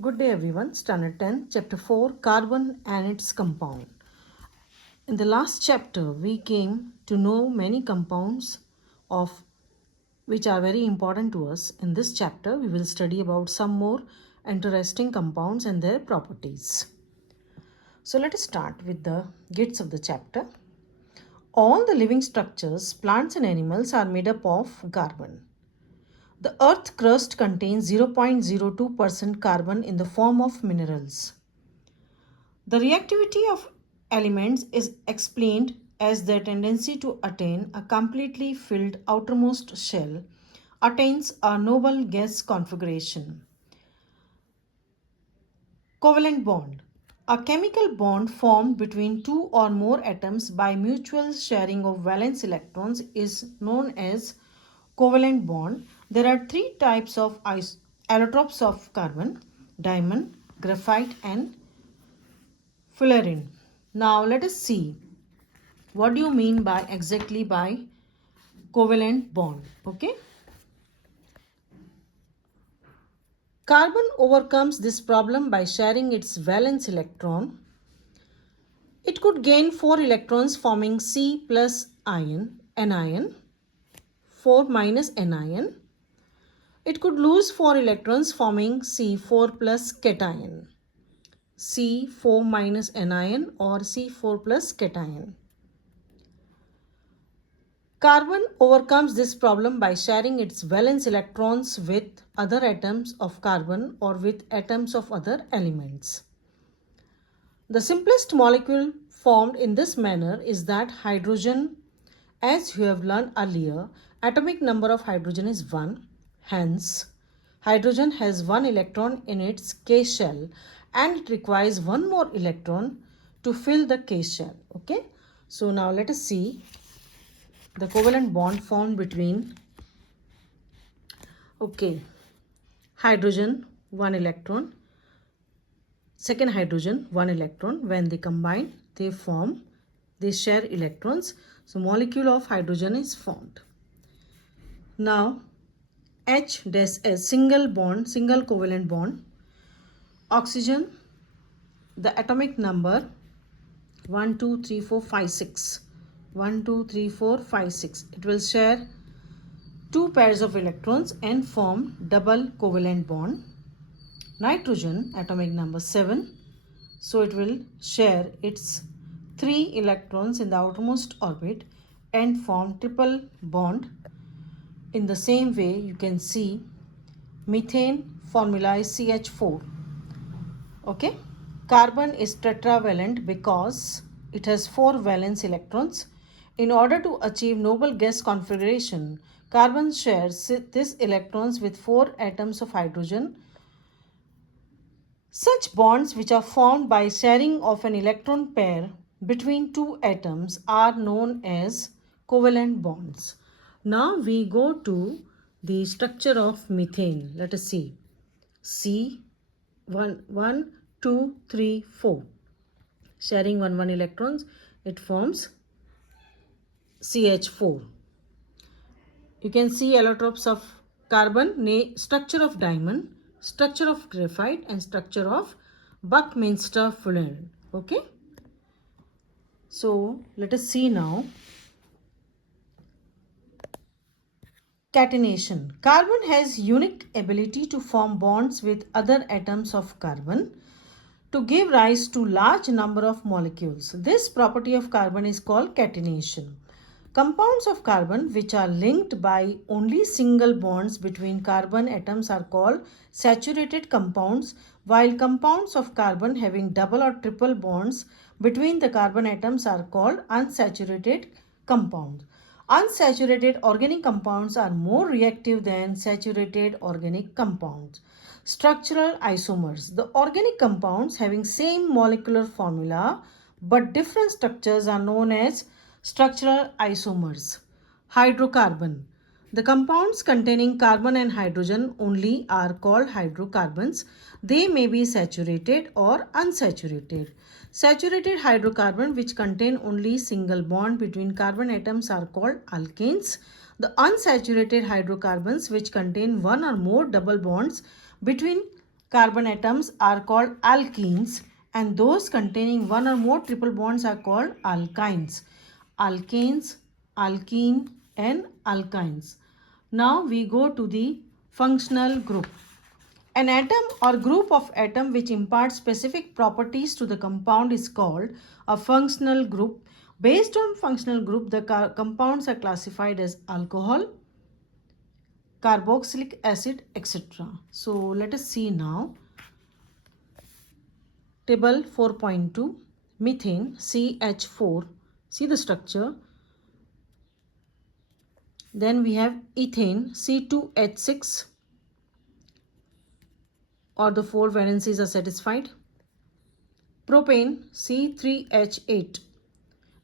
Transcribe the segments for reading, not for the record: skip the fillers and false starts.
Good day everyone. Standard 10, Chapter 4, Carbon and its Compound. In the last chapter, we came to know many compounds of which are very important to us. In this chapter, we will study about some more interesting compounds and their properties. So let us start with the gist of the chapter. All the living structures, plants and animals are made up of carbon. The earth crust contains 0.02% carbon in the form of minerals. The reactivity of elements is explained as their tendency to attain a completely filled outermost shell attains a noble gas configuration. Covalent bond. A chemical bond formed between two or more atoms by mutual sharing of valence electrons is known as covalent bond. There are three types of allotropes of carbon: diamond, graphite and fullerene. Now let us see what do you mean by exactly by covalent bond. Okay, carbon overcomes this problem by sharing its valence electron. It could gain 4 electrons forming C plus ion, anion, 4 minus anion. It could lose 4 electrons forming C4 plus cation, C4 minus anion or C4 plus cation. Carbon overcomes this problem by sharing its valence electrons with other atoms of carbon or with atoms of other elements. The simplest molecule formed in this manner is that hydrogen. As you have learned earlier, atomic number of hydrogen is 1. Hence, hydrogen has 1 electron in its K shell and it requires 1 more electron to fill the K shell. Okay. So now let us see the covalent bond formed between hydrogen 1 electron, second hydrogen 1 electron. When they combine, they share electrons. So molecule of hydrogen is formed. Now H dash S, single covalent bond. Oxygen, the atomic number 1 2 3 4 5 6, 1 2 3 4 5 6. It will share 2 pairs of electrons and form double covalent bond. Nitrogen, atomic number 7, so it will share its 3 electrons in the outermost orbit and form triple bond. In the same way, you can see methane formula is CH4. Okay, carbon is tetravalent because it has 4 valence electrons. In order to achieve noble gas configuration, carbon shares these electrons with 4 atoms of hydrogen. Such bonds, which are formed by sharing of an electron pair between two atoms, are known as covalent bonds. Now we go to the structure of methane. Let us see. C 1 2 3 4. Sharing 1 electrons, it forms CH4. You can see allotropes of carbon, structure of diamond, structure of graphite and structure of Buckminster fullerene. Okay. So let us see now catenation. Carbon has unique ability to form bonds with other atoms of carbon to give rise to large number of molecules. This property of carbon is called catenation. Compounds of carbon which are linked by only single bonds between carbon atoms are called saturated compounds, while compounds of carbon having double or triple bonds between the carbon atoms are called unsaturated compounds. Unsaturated organic compounds are more reactive than saturated organic compounds. Structural isomers. The organic compounds having same molecular formula but different structures are known as structural isomers. Hydrocarbon. The compounds containing carbon and hydrogen only are called hydrocarbons. They may be saturated or unsaturated. Saturated hydrocarbon which contain only single bond between carbon atoms are called alkanes. The unsaturated hydrocarbons which contain one or more double bonds between carbon atoms are called alkenes, and those containing one or more triple bonds are called alkynes. Alkanes, alkene, and alkynes. Now we go to the functional group. An atom or group of atom which imparts specific properties to the compound is called a functional group. Based on functional group, the compounds are classified as alcohol, carboxylic acid, etc. So let us see now. Table 4.2, methane, CH4. See the structure. Then we have ethane, C2H6. Or the 4 valencies are satisfied. Propane, C3H8.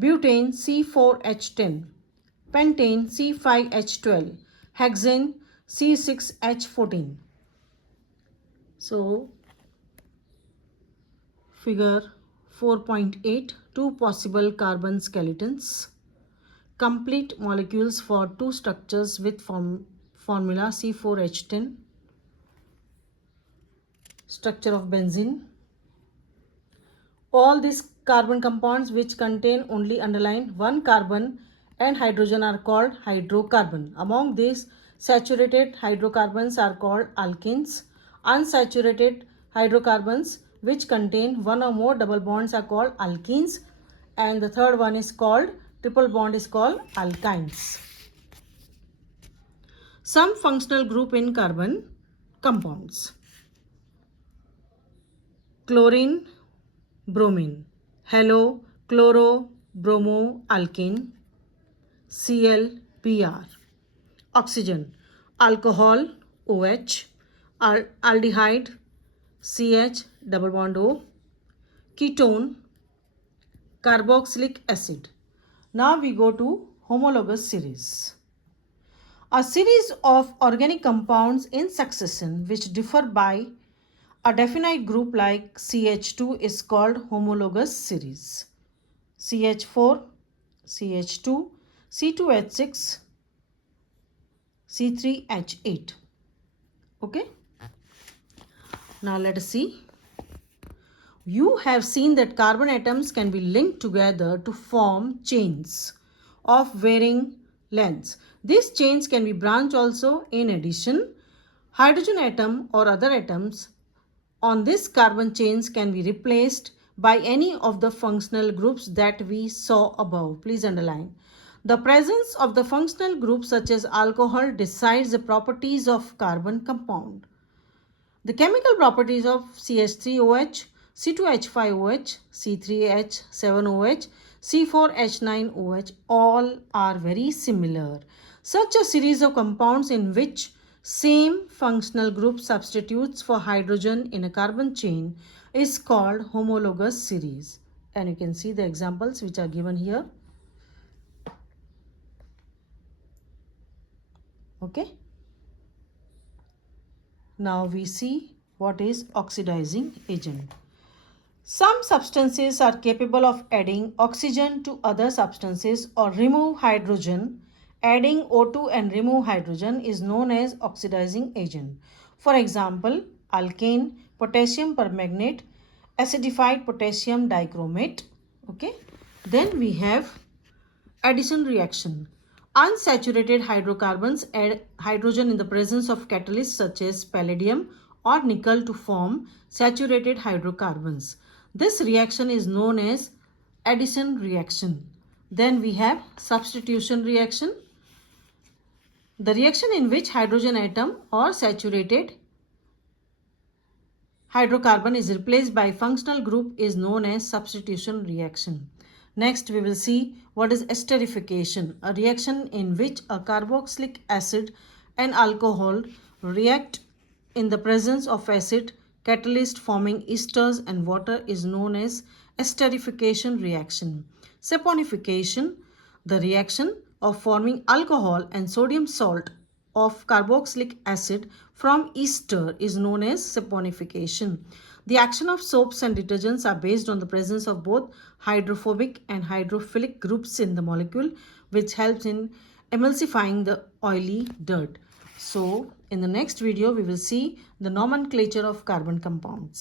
Butane, C4H10. Pentane, C5H12. Hexane, C6H14. So, figure 4.8, two possible carbon skeletons. Complete molecules for two structures with formula C4H10. Structure of benzene. All these carbon compounds which contain only underlined one carbon and hydrogen are called hydrocarbon. Among these, saturated hydrocarbons are called alkenes. Unsaturated hydrocarbons which contain one or more double bonds are called alkenes. And the third one is called triple bond is called alkynes. Some functional group in carbon compounds. Chlorine, bromine. Halo, chloro, bromo, alkane. ClBr. Oxygen, alcohol, OH. Aldehyde, CH, double bond O. Ketone, carboxylic acid. Now we go to homologous series. A series of organic compounds in succession which differ by a definite group like CH2 is called homologous series. CH4, CH2, C2H6, C3H8. Okay. Now let us see. You have seen that carbon atoms can be linked together to form chains of varying lengths. These chains can be branched also. In addition, hydrogen atom or other atoms on this carbon chains can be replaced by any of the functional groups that we saw above. Please underline. The presence of the functional group such as alcohol decides the properties of carbon compound. The chemical properties of CH3OH, C2H5OH, C3H7OH, C4H9OH all are very similar. Such a series of compounds in which same functional group substitutes for hydrogen in a carbon chain is called homologous series. And you can see the examples which are given here. Okay. Now we see what is oxidizing agent. Some substances are capable of adding oxygen to other substances or remove hydrogen. Adding O2 and remove hydrogen is known as oxidizing agent. For example, alkane, potassium permanganate, acidified potassium dichromate. Okay. Then we have addition reaction. Unsaturated hydrocarbons add hydrogen in the presence of catalysts such as palladium or nickel to form saturated hydrocarbons. This reaction is known as addition reaction. Then we have substitution reaction. The reaction in which hydrogen atom or saturated hydrocarbon is replaced by functional group is known as substitution reaction. Next, we will see what is esterification, a reaction in which a carboxylic acid and alcohol react in the presence of acid catalyst forming esters and water is known as esterification reaction. Saponification, the reaction of forming alcohol and sodium salt of carboxylic acid from ester is known as saponification. The action of soaps and detergents are based on the presence of both hydrophobic and hydrophilic groups in the molecule, which helps in emulsifying the oily dirt. So, In the next video, we will see the nomenclature of carbon compounds.